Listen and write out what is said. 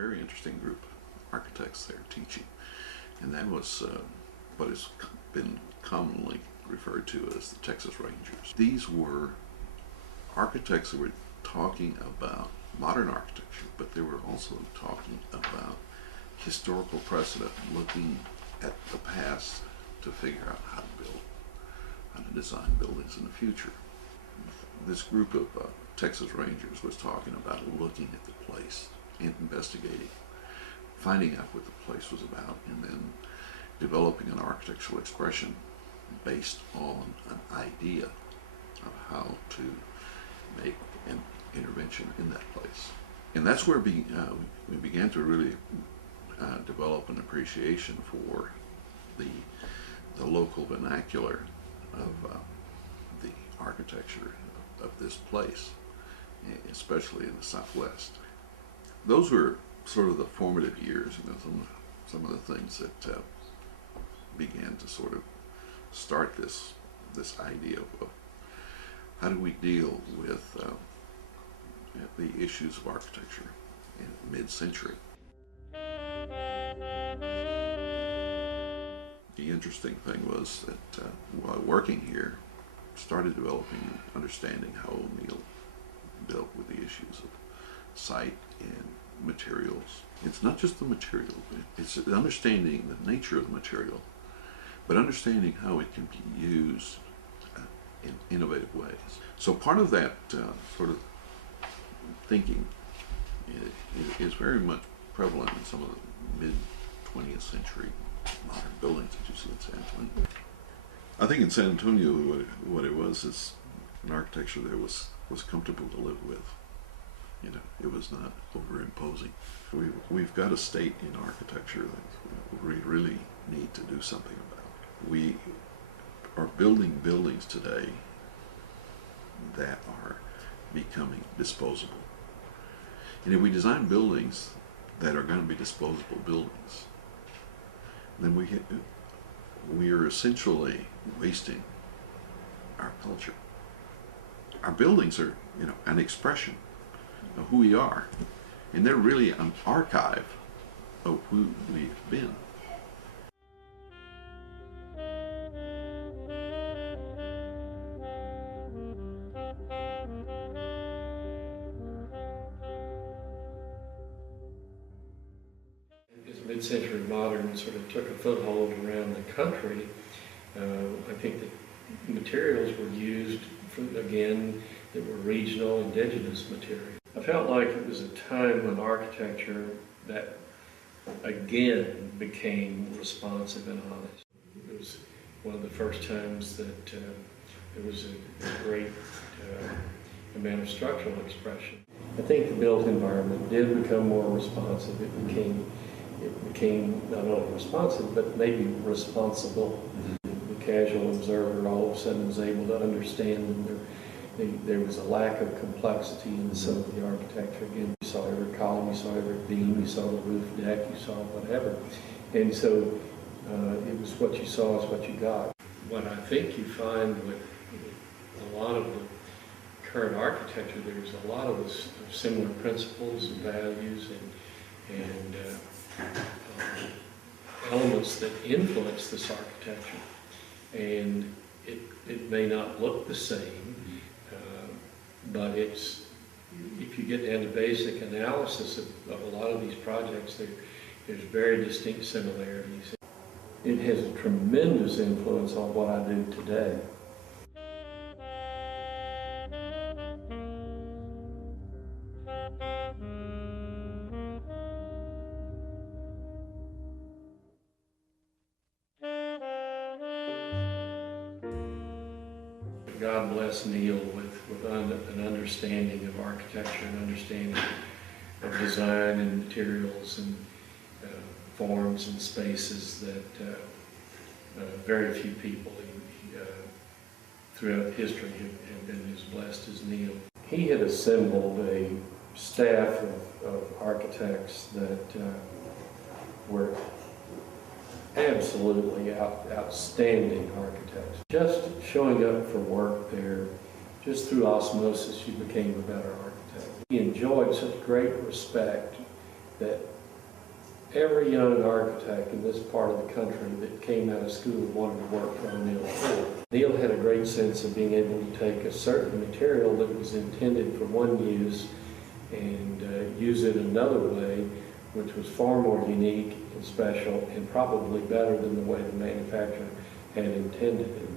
very interesting group of architects there teaching, and that was what has been commonly referred to as the Texas Rangers. These were architects that were talking about modern architecture, but they were also talking about historical precedent, looking at the past to figure out how to build, how to design buildings in the future. This group of Texas Rangers was talking about looking at the place and investigating, finding out what the place was about, and then developing an architectural expression based on an idea of how to make an intervention in that place. And that's where we began to really develop an appreciation for the local vernacular of the architecture of this place, especially in the Southwest. Those were sort of the formative years, some of the things that began to sort of start this idea of how do we deal with the issues of architecture in mid-century. The interesting thing was that while working here, started developing an understanding how O'Neill dealt with the issues of site and materials. It's not just the material, it's understanding the nature of the material, but understanding how it can be used in innovative ways. So part of that sort of thinking is very much prevalent in some of the mid-20th century modern buildings that you see in San Antonio. I think in San Antonio what it was is an architecture that was comfortable to live with. You know, it was not over-imposing. We've got a state in architecture that we really need to do something about. We are building buildings today that are becoming disposable. And if we design buildings that are going to be disposable buildings, then we are essentially wasting our culture. Our buildings are, an expression of who we are, and they're really an archive of who we've been. As mid-century modern sort of took a foothold around the country, I think that materials were used, again, that were regional, indigenous materials. I felt like it was a time when architecture that, again, became responsive and honest. It was one of the first times that there was a great amount of structural expression. I think the built environment did become more responsive. It became not only responsive, but maybe responsible. The casual observer all of a sudden was able to understand that there was a lack of complexity in some of the architecture. Again, you saw every column, you saw every beam, you saw the roof deck, you saw whatever. And so it was what you saw is what you got. What I think you find with a lot of the current architecture, there's a lot of similar principles and values and elements that influence this architecture. And it may not look the same, but if you get down to basic analysis of a lot of these projects, there's very distinct similarities. It has a tremendous influence on what I do today. God bless Neil with an understanding of architecture, an understanding of design and materials and forms and spaces that very few people throughout history have been as blessed as Neil. He had assembled a staff of architects that were absolutely outstanding architects. Just showing up for work there, just through osmosis, you became a better architect. He enjoyed such great respect that every young architect in this part of the country that came out of school wanted to work for O'Neill Ford. Neil had a great sense of being able to take a certain material that was intended for one use and use it another way, which was far more unique and special and probably better than the way the manufacturer had intended it.